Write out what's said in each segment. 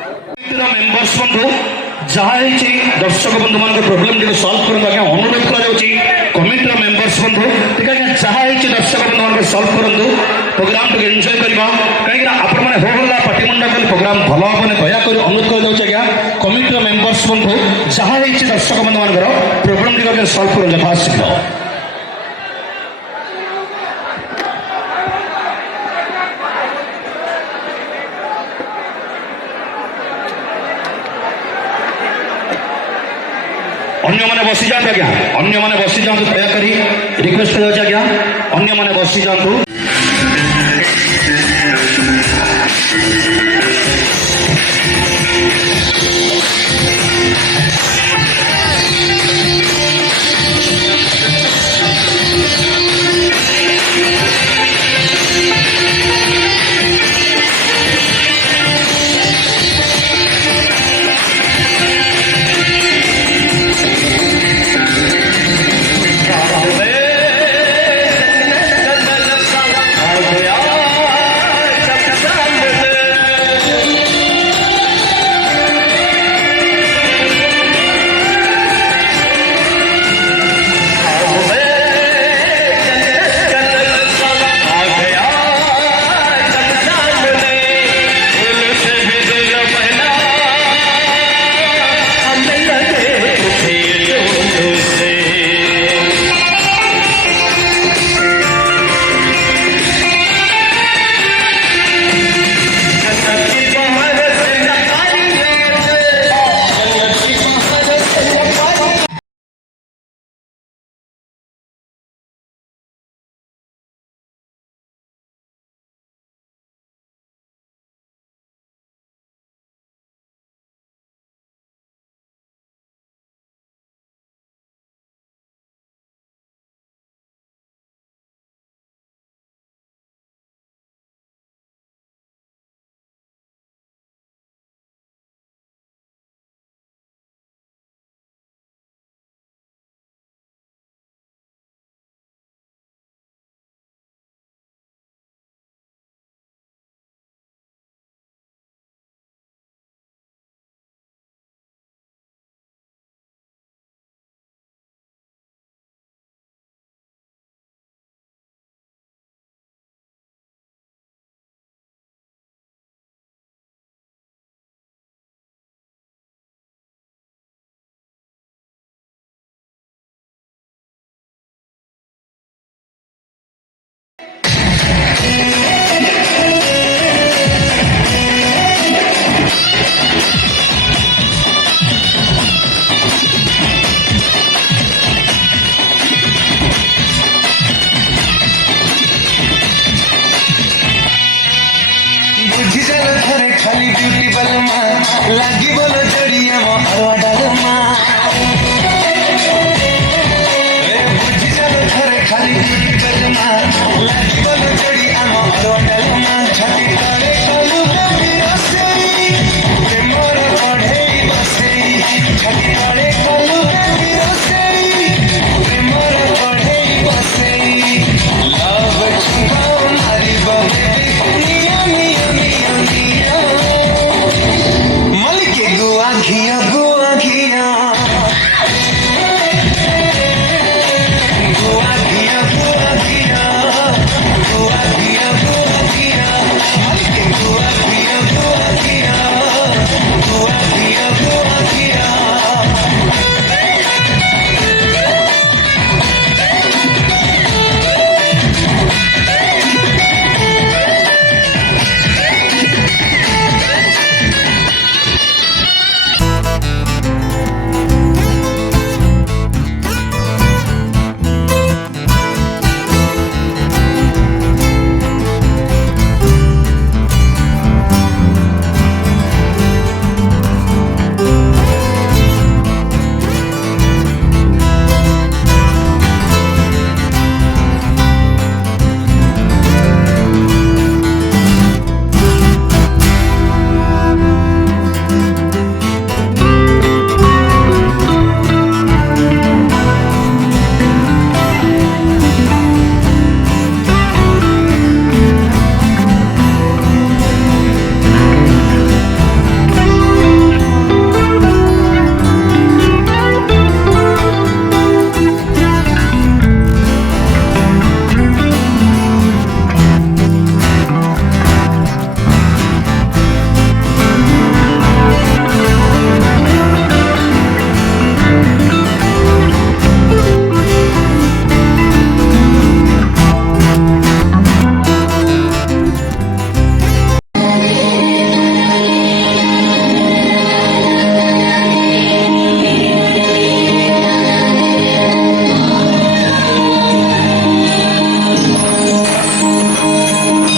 members बंधु जहाँ दर्शक बंधु मान प्रोब्लेम टी सल्व कर अनुरोध कमिटर मेंबर्स बंधु ठीक है जहाँ दर्शक बंधु मान सल्व करूँ प्रोग्राम टी एंजॉय करवा कहीं आपण मैंने हो हल्ला पाटिमुंडा कल प्रोग्राम भल हेने दयाक अनुरोध कर कमिटर मेंबर्स बंधु जहाँ दर्शक बंधु मान प्रोब्लेम टी सल्व कर यथाशीघ्र अन्य माने बसी जातु आज्ञा अन्य माने बसी जातु दयाकरी रिक्वेस्ट कर आज्ञा अन्य माने बसी जातु लगी बोलो जड़िया मोहरवा डालमा बुझी चलो घरे खाली कलमा लगी बोलो जड़िया मोहरवा डालमा छाती तले कलु कभी रसेई प्रेमर पढ़ेई बसेई छाती तले कलु कभी रसेई प्रेमर पढ़ेई बसेई लव छुपाओ मारी बेबी निया निया निया निया मलिक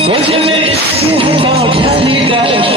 मुझ में इश्क है बहुत ढालीदार